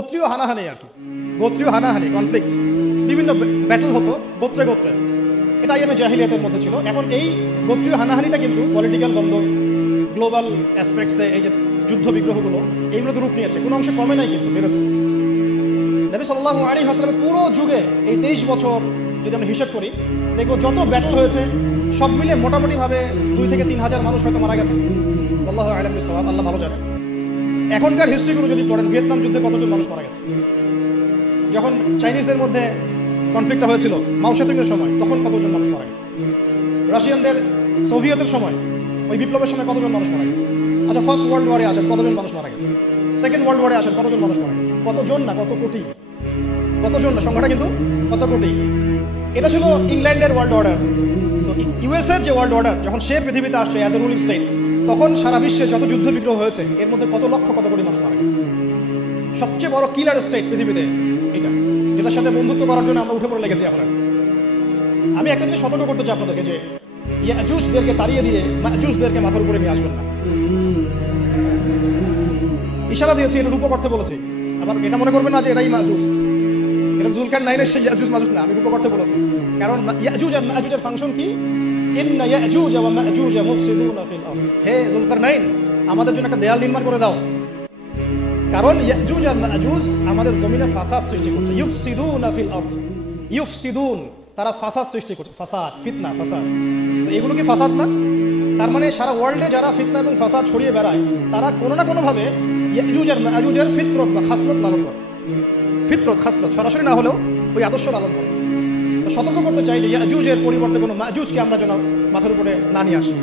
গোত্রীয় হানাহানি আর কি, গোত্রীয় হানাহানি, কনফ্লিক্ট, বিভিন্ন ব্যাটল হতো গোত্রে গোত্রে। এটা আইএমএ জাহিলিয়াতের মধ্যে ছিল। এখন এই গোত্রীয় হানাহানিটা কিন্তু পলিটিক্যাল দ্বন্দ্ব, গ্লোবাল অ্যাসপেক্টসে এই যে যুদ্ধ বিগ্রহগুলো, এইগুলো তো রূপ নিয়েছে, কোনো অংশে কমে নাই, কিন্তু বেড়েছে। নবী সাল্লাল্লাহু আলাইহি ওয়াসাল্লামের পুরো যুগে এই 23 বছর যদি আমরা হিসাব করি, দেখবো যত ব্যাটল হয়েছে সব মিলে মোটামুটিভাবে 2 থেকে 3 হাজার মানুষ হয়তো মারা গেছে। আল্লাহু আ'লাম বিস-সাওয়াব, আল্লাহ ভালো জানেন। এখনকার হিস্ট্রিগুলো যদি পড়েন, ভিয়েতনাম যুদ্ধে কতজন মানুষ মারা গেছে, যখন চাইনিজদের মধ্যে কনফ্লিক্টটা হয়েছিল মাও সেতুংয়ের সময়, তখন কতজন মানুষ মারা গেছে, রাশিয়ানদের সোভিয়েতের সময় ওই বিপ্লবের সময় কতজন মানুষ মারা গেছে। আচ্ছা, ফার্স্ট ওয়ার্ল্ড ওয়ারে আসেন, কতজন মানুষ মারা গেছে। সেকেন্ড ওয়ার্ল্ড ওয়ারে আসেন, কতজন মানুষ মারা গেছে। কতজন না, কত কোটি, কতজন না, সংখ্যাটা কিন্তু কত কোটি। এটা ছিল ইংল্যান্ডের ওয়ার্ল্ড অর্ডার। ইউএসএর যে ওয়ার্ল্ড অর্ডার, যখন সে পৃথিবীতে আসছে অ্যাজ এ রুলিং স্টেট, তখন সারা বিশ্বে যত যুদ্ধ বিগ্রহ হয়েছে এর মধ্যে কত লক্ষ কত কোটি মানুষ মারা গেছে। সবচেয়ে বড় কিলার স্টেট পৃথিবীতে এটা, যেটার সাথে বন্ধুত্ব করার জন্য আমরা উঠে পড়ে লেগেছি। এখন আমি একটা জিনিস সতর্ক করতে চাই আপনাদেরকে, যে ইয়াজুজদেরকে তাড়িয়ে দিয়ে মাজুজদেরকে মাথার উপরে নিয়ে আসবেন না। ইশারা দিয়েছি, এটা রূপক অর্থে বলেছি। আবার এটা মনে করবেন না যে এটাই মাজুজ, এটা জুলকারনাইনের সেই ইয়াজুজ মাজুজ না, আমি রূপক অর্থে বলেছি। কারণ ইয়াজুজ আর মাজুজের ফাংশন কি? ইন্না ইয়াজুজ ওয়া মাজুজ মুফসিদুনা ফিল আরদ। হে জুলকারনাইন, আমাদের জন্য একটা দেয়াল নির্মাণ করে দাও, কারণ ইয়াজুজ আর মাজুজ আমাদের জমিনে ফাসাদ সৃষ্টি করছে। ইউফসিদুনা ফিল আরদ, ইউফসিদুন, তারা ফাসাদ সৃষ্টি করছে। ফাসাদ, ফিতনা, ফাসাদ, এগুলো কি ফাসাদ না? তার মানে সারা ওয়ার্ল্ডে যারা ফিতনা এবং ফাসাদ ছড়িয়ে বেড়ায়, তারা কোনো না কোনোভাবে ইয়াজুজ আর মাজুজের ফিতরত বা খাসলত লালন করে। ফিতরত, খাসলত সরাসরি না হলেও ওই আদর্শ লালন করে। তো সতর্ক করতে চাই যে ইয়াজুজের পরিবর্তে কোনো মাজুজকে আমরা যেন মাথার উপরে না নিয়ে আসি।